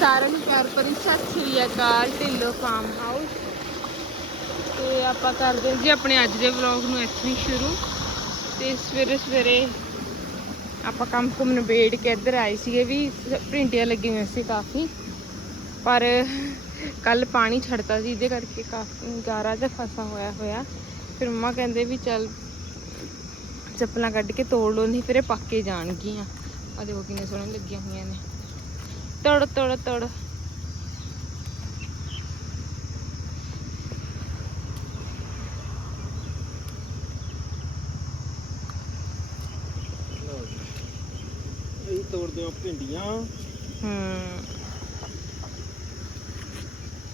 ਸਾਰਿਆਂ ਨੂੰ ਪਿਆਰ ਭਰੀ ਸਤਿ ਸ੍ਰੀ ਅਕਾਲ, ਢਿੱਲੋ ਫਾਰਮ ਹਾਊਸ ਤੇ ਆਪਾਂ ਕਰਦੇ ਹਾਂ ਜੀ ਆਪਣੇ ਅੱਜ ਦੇ ਵਲੌਗ ਨੂੰ ਇੱਥੇ ਹੀ ਸ਼ੁਰੂ। ਤੇ ਸਵੇਰੇ ਸਵੇਰੇ ਆਪਾਂ ਕੰਮ ਕੁਮ ਨਿਬੇੜ ਕੇ ਇੱਧਰ ਆਏ ਸੀਗੇ ਵੀ, ਸ- ਭਿੰਡੀਆਂ ਲੱਗੀਆਂ ਹੋਈਆਂ ਸੀ ਕਾਫੀ। ਪਰ ਕੱਲ ਪਾਣੀ ਛੱਡਤਾ ਸੀ ਇਹਦੇ ਕਰਕੇ ਕਾਫੀ ਗਾਰਾ ਜਿਹਾ ਫਸਾ ਹੋਇਆ ਹੋਇਆ। ਫਿਰ ਮੰਮਾ ਕਹਿੰਦੇ ਵੀ ਚੱਲ ਚੱਪਲਾਂ ਕੱਢ ਕੇ ਤੋੜ ਲਓ, ਨਹੀਂ ਫਿਰ ਇਹ ਪੱਕੇ ਜਾਣਗੀਆਂ। ਆ ਦੇਖੋ ਕਿੰਨੇ ਸੋਹਣੇ ਲੱਗੀਆਂ ਹੋਈਆਂ ਨੇ। ਤੜ ਤੜ ਤੜ। ਇਹ ਤੋੜਦੇ ਆ ਭਿੰਡੀਆਂ। ਹੂੰ।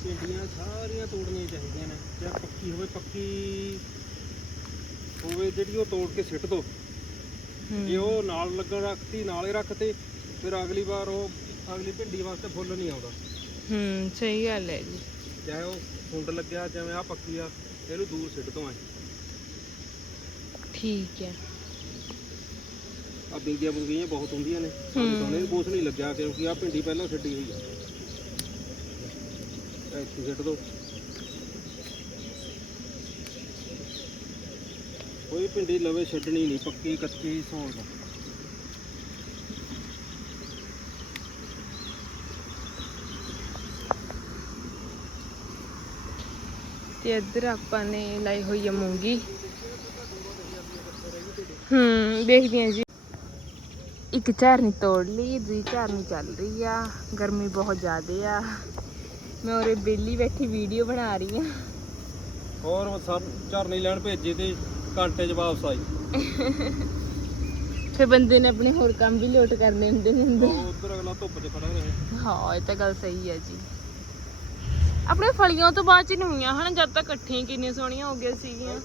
ਭਿੰਡੀਆਂ ਸਾਰੀਆਂ ਤੋੜਨੀਆਂ ਚਾਹੀਦੀਆਂ ਨੇ। ਚਾਹੇ ਪੱਕੀ ਹੋਵੇ ਪੱਕੀ ਹੋਵੇ ਜਿਹੜੀ ਉਹ ਤੋੜ ਕੇ ਸਿੱਟ ਦੋ। ਜੇ ਉਹ ਨਾਲ ਲੱਗਣ ਰੱਖਤੀ ਨਾਲੇ ਰੱਖਤੇ ਫਿਰ ਅਗਲੀ ਵਾਰ ਉਹ ਅਗਲੀ ਭਿੰਡੀ ਵਾਸਤੇ ਫੁੱਲ ਨਹੀਂ ਆਉਂਦਾ। ਹੂੰ ਸਹੀ ਗੱਲ ਹੈ ਜੀ। ਚਾਹੇ ਉਹ ਸੁੰਡ ਲੱਗਿਆ ਜਿਵੇਂ ਆ ਪੱਕੀ ਆ ਇਹਨੂੰ ਦੂਰ ਸਿੱਟ ਦੋ ਐ ਠੀਕ ਹੈ। ਆ ਬਿੰਗੀਆਂ ਬੁੰਗੀਆਂ ਬਹੁਤ ਹੁੰਦੀਆਂ ਨੇ। ਹੂੰ। ਸੋਨੇ ਕੁਛ ਨਹੀਂ ਲੱਗਿਆ ਕਿਉਂਕਿ ਆ ਭਿੰਡੀ ਪਹਿਲਾਂ ਛੱਡੀ ਹੋਈ ਆ। ਇੱਥੇ ਸਿੱਟ ਦੋ। ਕੋਈ ਭਿੰਡੀ ਲਵੇ ਛੱਡਣੀ ਨਹੀਂ ਪੱਕੀ ਕੱਚੀ ਸੌਣ ਦਾ ਤੇ ਇੱਧਰ ਆਪਾਂ ਨੇ ਲਾਈ ਹੋਈ ਹੈ ਮੂੰਗੀ। ਹੂੰ ਦੇਖਦੀ ਹਾਂ ਜੀ। ਇੱਕ ਝਾਰਨੀ ਤੋੜ ਲਈ ਦੂਜੀ ਝਾਰਨੀ ਚੱਲ ਰਹੀ ਆ। ਗਰਮੀ ਬਹੁਤ ਜ਼ਿਆਦਾ ਆ। ਮੈਂ ਉਰੇ ਬੇਲੀ ਬੈਠੀ ਵੀਡੀਓ ਬਣਾ ਰਹੀ ਆ। ਹੋਰ ਸਭ ਝਰਨੇ ਲੈਣ ਭੇਜੇ ਤੇ ਘੰਟੇ 'ਚ ਵਾਪਸ ਆਈ। ਫਿਰ ਬੰਦੇ ਨੇ ਆਪਣੇ ਹੋਰ ਕੰਮ ਵੀ ਲੋਟ ਕਰਨੇ ਹੁੰਦੇ। ਨੇ ਅੰਦਰ ਉਹ ਉਧਰ ਅਗਲਾ ਧੁੱਪ 'ਚ ਖੜਾ ਰਹੇ। ਹਾਂ ਇਹ ਤਾਂ ਗੱਲ ਸਹੀ ਹੈ ਜੀ। ਆਪਣੇ ਫਲੀਆਂ ਤੋਂ ਬਾਅਦ ਚ ਨਹੀਂ ਹੋਈਆਂ ਹਨ ਜਦ ਤੱਕ ਇਕੱਠੀਆਂ ਹੀ ਕਿੰਨੀਆਂ ਸੋਹਣੀਆਂ ਹੋ ਗਈਆਂ ਸੀਗੀਆਂ।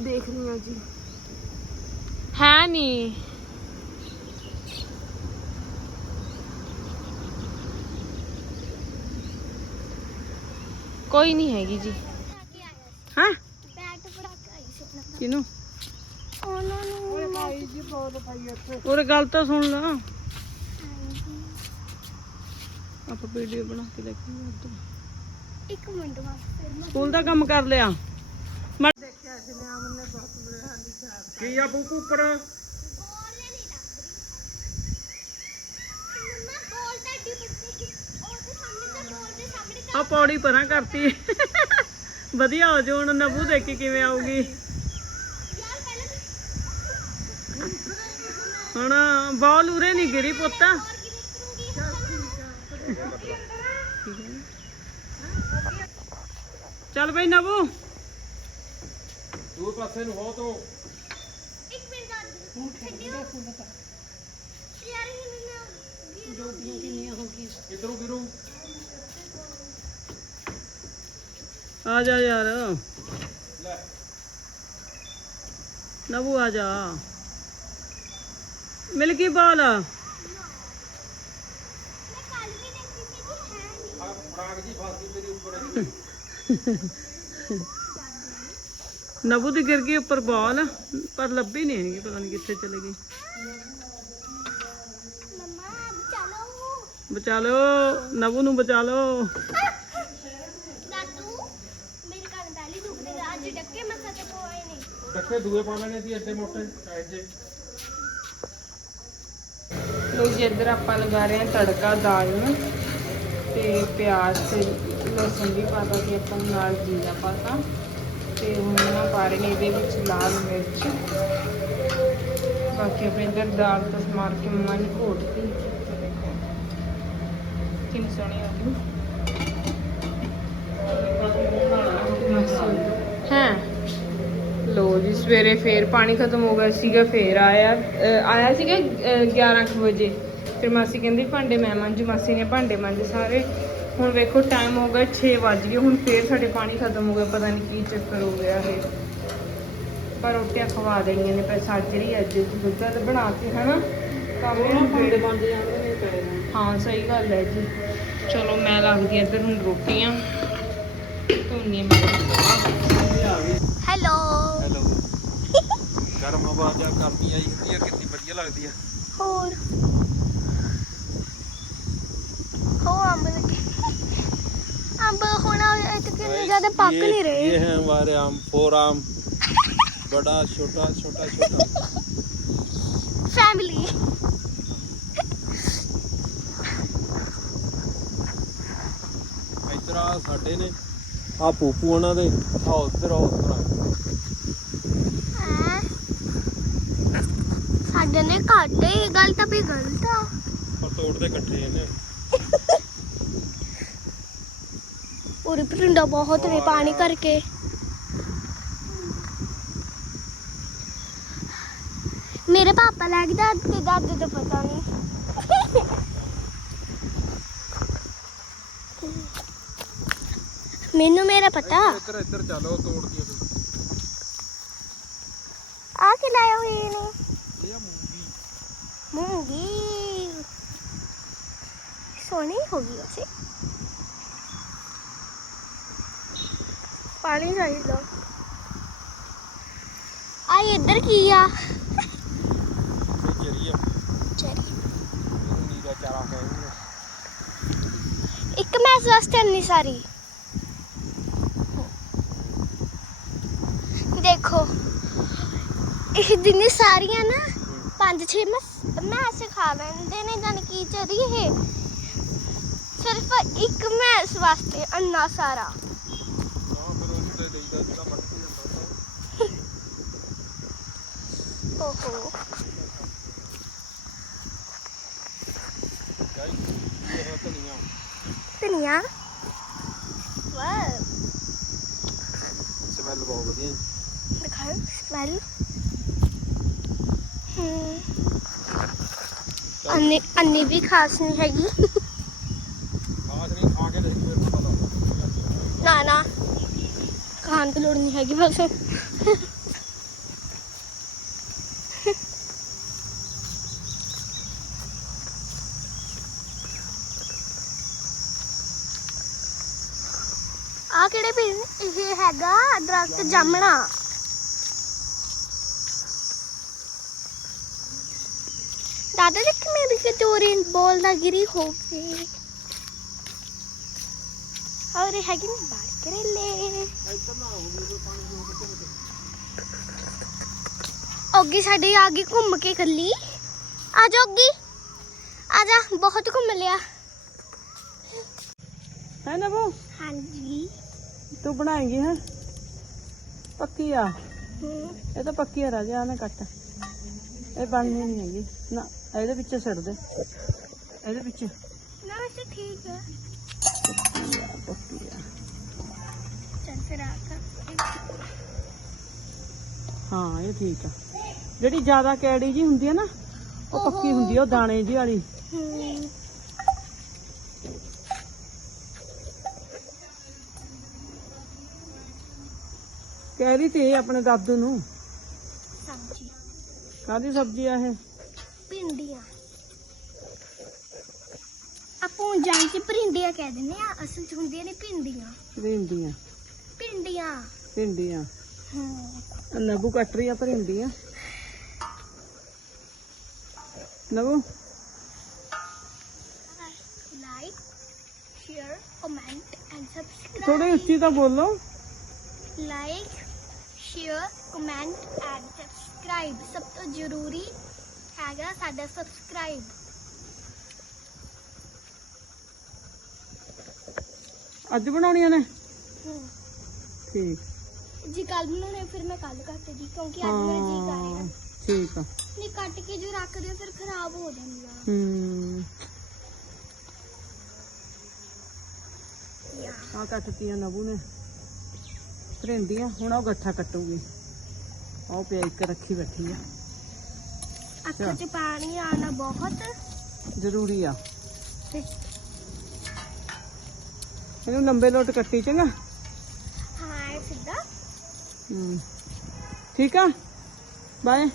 ਦੇਖ ਰਹੀ ਹਾਂ ਜੀ। ਹੈ ਨਹੀਂ। ਕੋਈ ਨਹੀਂ ਹੈਗੀ ਜੀ। ਹਾਂ? ਬੈਟ ਫੜਾ ਕੇ ਆਈ ਸੀ ਆਪਣਾ ਕਿਨੂੰ ਉਹਨਾਂ ਨੂੰ ਭਾਈ ਜੀ ਬਹੁਤ ਭਾਈ ਇੱਥੇ। ਉਹ ਗੱਲ ਤਾਂ ਸੁਣ ਲਾ। ਆਪਾਂ ਵੀਡੀਓ ਬਣਾ ਕੇ ਦੇਖਾਂਗੇ ਇੱਕ ਮਿੰਟ ਵਾਸਤੇ ਫਿਰ ਮੈਂ ਸਕੂਲ ਦਾ ਕੰਮ ਕਰ ਲਿਆ। ਮੈਂ ਕੀ ਆ ਬੂਪੂ ਉੱਪਰ? ਬੋਲ ਨਹੀਂ ਲੱਗ ਰਹੀ। ਮੰਮਾ ਬੋਲ ਤਾਂ ਡੀ ਬੱਚੇ ਕੀ ਦੇ ਸਾਹਮਣੇ ਤਾਂ ਆ ਪੌੜੀ ਪਰਾਂ ਕਰਤੀ। ਵਧੀਆ ਹੋ ਜੋ ਹੁਣ ਨਬੂ ਦੇਖੀ ਕਿਵੇਂ ਆਊਗੀ। ਯਾਰ ਪਹਿਲਾਂ ਹੁਣ ਬਾਲ ਉਰੇ ਨਹੀਂ ਗਿਰੀ ਪੁੱਤ। ਚੱਲ ਬਈ ਨਬੂ ਦੂਰ ਪਾਸੇ ਨੂੰ ਹੋ ਤੋਂ। ਇੱਕ ਮਿੰਟ ਦਾ। ਛੱਡਿਓ ਯਾਰ ਇਹ ਮੈਨੂੰ ਇਧਰੋਂ ਗਿਰੂ ਆ ਜਾ ਯਾਰ। ਲੈ। ਨਬੂ ਆ ਜਾ। ਮਿਲ ਗਈ ਬਾਲ ਮੈਂ ਕੱਲ ਵੀ ਦੇਖੀ ਸੀ ਕਿ ਹੈ ਨਹੀਂ ਆ ਫਰਾਕ ਜੀ ਫਸ ਗਈ ਮੇਰੀ ਉੱਪਰ ਨਬੂ ਦੀ ਗਿਰ ਗਈ ਉੱਪਰ ਬਾਲ ਪਰ ਲੱਭੀ ਨਹੀਂ ਹੈਗੀ ਪਤਾ ਨਹੀਂ ਕਿੱਥੇ ਚਲੇ ਗਈ। ਬਚਾ ਲਓ ਨਬੂ ਨੂੰ ਬਚਾ ਲਓ। ਦਾਦੂ ਮੇਰੇ ਕੰਨ ਪਹਿਲੀ ਦੁਖਦੇ ਨੇ ਅੱਜ ਡੱਕੇ ਦੂਏ ਪਾ ਲੈਣੇ ਸੀ ਐਡੇ ਮੋਟੇ ਟਾਈਟ ਜੇ ਲੋ ਜੀ ਇੱਧਰ ਆਪਾਂ ਲਗਾ ਰਹੇ ਹਾਂ ਤੜਕਾ ਦਾਲ ਨੂੰ ਤੇ ਪਿਆਜ਼ ਤੇ ਲਸਣ ਵੀ ਪਾਤਾ ਸੀ ਆਪਾਂ ਨਾਲ ਜੀਰਾ ਪਾਤਾ ਤੇ ਹੁਣ ਨਾ ਪਾ ਰਹੇ ਨੇ ਇਹਦੇ ਵਿੱਚ ਲਾਲ ਮਿਰਚ। ਬਾਕੀ ਆਪਣੇ ਇੱਧਰ ਦਾਲ ਤਸ ਮਾਰ ਕੇ ਮੰਮਾ ਨੇ ਘੋਟਤੀ ਕਿੰਨੀ ਸੋਹਣੀ ਆ ਗਈ। ਹਾਂ? ਲੋ ਜੀ, ਸਵੇਰੇ ਫੇਰ ਪਾਣੀ ਖਤਮ ਹੋ ਗਿਆ ਸੀਗਾ, ਫੇਰ ਆਇਆ ਆਇਆ ਸੀਗਾ, ਅਹ 11 ਵਜੇ। ਫਿਰ ਮਾਸੀ ਕਹਿੰਦੀ ਭਾਂਡੇ ਮੈਂ ਮਾਂਜੂ, ਮਾਸੀ ਨੇ ਭਾਂਡੇ ਮਾਂਜੇ ਸਾਰੇ। ਹੁਣ ਵੇਖੋ ਟਾਈਮ ਹੋ ਗਿਆ 6 ਵੱਜ ਗਏ ਹੁਣ ਫੇਰ ਸਾਡੇ ਪਾਣੀ ਖਤਮ ਹੋ ਗਿਆ ਪਤਾ ਨਹੀਂ ਕੀ ਚੱਕਰ ਹੋ ਗਿਆ ਇਹ। ਪਰ ਰੋਟੀਆਂ ਖਵਾ ਦੇਣੀਆਂ ਨੇ ਪਰ ਸਾਜਰੀ ਅੱਜ ਦੁੱਧ ਤਾਂ ਬਣਾ ਕੇ ਹਨਾ? ਕੰਮ ਨੂੰ ਭਾਂਡੇ ਬਣ ਜਾਂਦੇ ਨੇ। ਹਾਂ ਸਹੀ ਗੱਲ ਹੈ ਜੀ। ਚਲੋ ਮੈਂ ਲੱਗਦੀ ਹਾਂ ਇੱਧਰ ਹੁਣ ਰੋਟੀਆਂ। ਧੋਣੀਆਂ ਮੈਂ। ਹੈਲੋ। ਹੈਲੋ। ਗਰਮ ਹਵਾ ਜਾਂ ਕਰਨੀ ਆਈ ਹੁੰਦੀ ਕਿੰਨੀ ਵਧੀਆ ਲੱਗਦੀ ਆ। ਹੋਰ। ਹੋ ਅੰਬ ਲੱਗੇ। ਅੰਬ ਹੁਣ ਇਹ ਤਾਂ ਕਿੰਨੇ ਜ਼ਿਆਦਾ ਪੱਕ ये- ਨਹੀਂ ਰਹੇ ये है हमारे आम फोर आम बड़ा छोटा छोटा छोटा ਫੈਮਿਲੀ ਇੱਧਰ ਆ ਸਾਡੇ ਨੇ ਆ ਪੂਪੂ ਉਹਨਾਂ ਦੇ ਆ ਉੱਧਰ ਆ ਉੱਧਰ ਆ ਹੈਂ? ਸਾਡੇ ਨੇ ਘਾਟੇ ਇਹ ਗੱਲ ਤਾਂ ਵੀ ਗਲਤ ਆ ਪਰ ਤੋੜਦੇ ਇਕੱਠੇ ਇਹਨੇ ਪੂਰੀ ਪਿੰਡਾ ਬਹੁਤ ਨੇ ਪਾਣੀ ਕਰਕੇ। ਮੇਰੇ ਪਾਪਾ ਲੱਗਦਾ ਤੇ ਦਾਦੂ ਦਾ ਪਤਾ ਨਹੀਂ ਮੈਨੂੰ ਮੇਰਾ ਪਤਾ। ਇੱਧਰ ਇੱਧਰ ਚੱਲੋ ਤੋੜਦੀਆਂ ਤੂੰ ਆ ਕੇ ਲਾਇਆ ਹੋਏ ਨੇ। ਇਹ ਮੂੰਗੀ। ਮੂੰਗੀ। ਸੋਹਣੀ ਹੋ ਗਈ ਉਸੇ ਪਾਣੀ ਚਾਹੀਦਾ ਆ ਇੱਧਰ ਕੀ ਆ ਇਹ ਜਰੀ ਆ ਚਰੀ ਇਹਨੂੰ ਨੀਰਾ ਚਾਰਾ ਕਹਿੰਦੇ ਇੱਕ ਮੈਸ ਵਾਸਤੇ ਇੰਨੀ ਸਾਰੀ ਦੇਖੋ ਇਹ ਦਿਨੇ ਸਾਰੀਆਂ ਨਾ ਪੰਜ ਛੇ ਮੈਸ ਮੈਸ ਖਾ ਲੈਂਦੇ ਨੇ ਜਾਨ ਕੀ ਚਰੀ ਇਹ ਸਿਰਫ ਇੱਕ ਮੈਸ ਵਾਸਤੇ ਅੰਨਾ ਸਾਰਾ ਨਾ ਫਿਰ ਉਹ ਤੇ ਦੇਈਦਾ ਜਿਹੜਾ ਵੱਟ ਕੇ ਜਾਂਦਾ ਇਹ ਧਨੀਆ। ਵਾਹ ਸਮੈਲ ਬਹੁਤ ਵਧੀਆ ਦਿਖਾਓ ਸਮੈਲ ਅੰਨੀ ਅੰਨੀ ਵੀ ਖਾਸ ਨਹੀਂ ਹੈਗੀ। ਖਾਸ ਨਹੀਂ ਖਾ ਕੇ ਦੇਖ ਫਿਰ ਪਤਾ ਨਾ ਨਾ। ਖਾਣ ਦੀ ਲੋੜ ਨਹੀਂ ਹੈਗੀ ਬਸ। ਆ ਕਿਹੜੇ ਪੀਣ ਇਹ ਹੈਗਾ ਦਰਖਤ ਜਾਮਣਾ। ਦਾਦਾ ਦੇਖ ਮੇਰੀ ਕਟੋਰੀ ਬੋਲ ਦਾ ਗਿਰੀ ਹੋ ਗਈ ਔਰ ਇਹ ਹੈਗੇ ਨੇ ਬਾਹਰ ਕਰੇਲੇ। ਅੱਗੇ ਸਾਡੇ ਆ ਗਈ ਘੁੰਮ ਕੇ ਕੱਲੀ ਆ ਜਾ ਅੱਗੇ ਆ ਜਾ ਬਹੁਤ ਘੁੰਮ ਲਿਆ। ਹੈ ਨਾ ਉਹ ਹਾਂਜੀ। ਤੂੰ ਬਣਾਏਂਗੀ ਹੈ? ਪੱਕੀ ਆ? ਇਹ ਤਾਂ ਪੱਕੀ ਆ ਰਾਜਾ ਨੇ ਕੱਟ। ਇਹ ਬਣਨੀ ਨਹੀਂ ਹੈਗੀ। ਨਾ ਇਹਦੇ ਵਿੱਚ ਛੱਡ ਦੇ। ਇਹਦੇ ਵਿੱਚ ਨਾ ਵੈਸੇ ਠੀਕ ਹੈ ਪੱਕੀ ਆ। ਪੱਕੀ ਆ। ਚੱਲ ਫਿਰ ਆ ਕਰ। ਹਾਂ ਇਹ ਠੀਕ ਆ। ਜਿਹੜੀ ਜ਼ਿਆਦਾ ਕੈੜੀ ਜੀ ਹੁੰਦੀ ਆ ਨਾ ਉਹ ਪੱਕੀ ਹੁੰਦੀ ਆ ਉਹ ਦਾਣੇ ਜੀ ਵਾਲੀ। ਕਹਿ ਤੇ ਇਹ ਆਪਣੇ ਦਾਦੂ ਨੂੰ। ਸਬਜ਼ੀ। ਕਾਦੀ ਸਬਜ਼ੀ ਆ ਇਹ? ਭਿੰਡੀਆਂ। ਆਪੂ ਜਾਣ ਚ ਭਿੰਡੀਆਂ ਕਹਿ ਦਿੰਦੇ ਆ ਅਸਲ ਚ ਹੁੰਦੀਆਂ ਨੇ ਭਿੰਡੀਆਂ। ਭਿੰਡੀਆਂ। ਭਿੰਡੀਆਂ। ਭਿੰਡੀਆਂ। ਹਮ ਨਬੂ ਕੱਟ ਰਹੀ ਆ ਭਿੰਡੀਆਂ। ਨਬੂ? Share, comment and subscribe. ਥੋੜੀ ਉੱਚੀ ਤਾਂ ਬੋਲੋ। Like, share, comment and subscribe. ਸਭ ਤੋਂ ਜ਼ਰੂਰੀ ਹੈਗਾ ਸਾਡਾ subscribe. ਅੱਜ ਬਣਾਉਣੀਆਂ ਨੇ? ਹਮ, ਠੀਕ। ਜੇ ਕੱਲ ਬਣਾਉਣੇ ਫਿਰ ਮੈਂ ਕੱਲ ਕੱਟ ਦੀ ਕਿਉਂਕਿ ਅੱਜ ਮੇਰਾ ਜੀ ਕਰ ਰਿਹਾ ਹਾਂ। ਠੀਕ ਆ। ਨਹੀਂ ਕੱਟ ਕੇ ਜੋ ਰੱਖ ਦਿਓ ਫਿਰ ਖਰਾਬ ਹੋ ਜਾਂਦੀਆਂ। ਹੂੰ। ਆ ਕੱਟਤੀਆਂ ਨਬੂ ਨੇ। ਭਰਿੰਦੀਆਂ ਹੁਣ ਉਹ ਗੱਠਾ ਕੱਟੂਗੀ ਉਹ ਪਿਆ ਇੱਕ ਰੱਖੀ ਬੈਠੀ ਆ ਅੱਖਾਂ 'ਚ ਪਾਣੀ ਆਣਾ ਬਹੁਤ ਜ਼ਰੂਰੀ ਆ ਇਹਨੂੰ ਲੰਬੇ ਲੋਟ ਕੱਟੀ ਚੰਗਾ ਹਾਂ ਇਹ ਸਿੱਧਾ ਹੂੰ ਠੀਕ ਆ ਬਾਏ